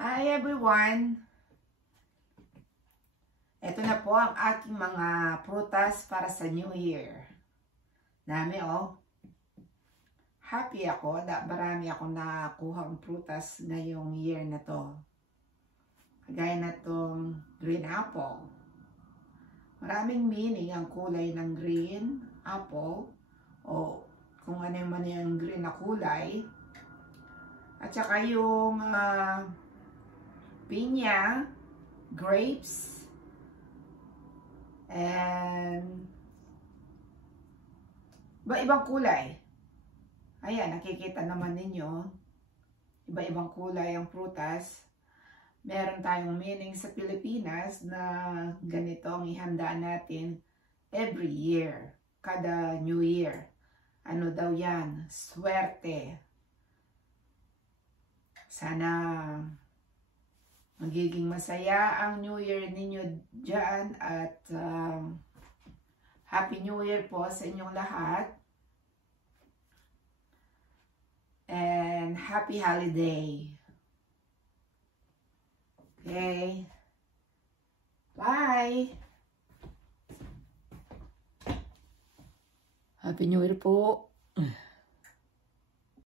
Hi everyone! Ito na po ang aking mga prutas para sa New Year. Dami oh. Happy ako na marami akong nakuhang prutas ngayong year na to. Kagaya na tong green apple. Maraming meaning ang kulay ng green apple o kung ano man yung green na kulay. At saka yung pinya, grapes, and iba-ibang kulay. Ayan, nakikita naman ninyo, iba-ibang kulay ang prutas. Meron tayong meaning sa Pilipinas na ganito ang ihanda natin every year, kada New Year. Ano daw yan? Swerte. Sana magiging masaya ang New Year ninyo dyan at Happy New Year po sa inyong lahat. And Happy Holiday. Okay. Bye. Happy New Year po.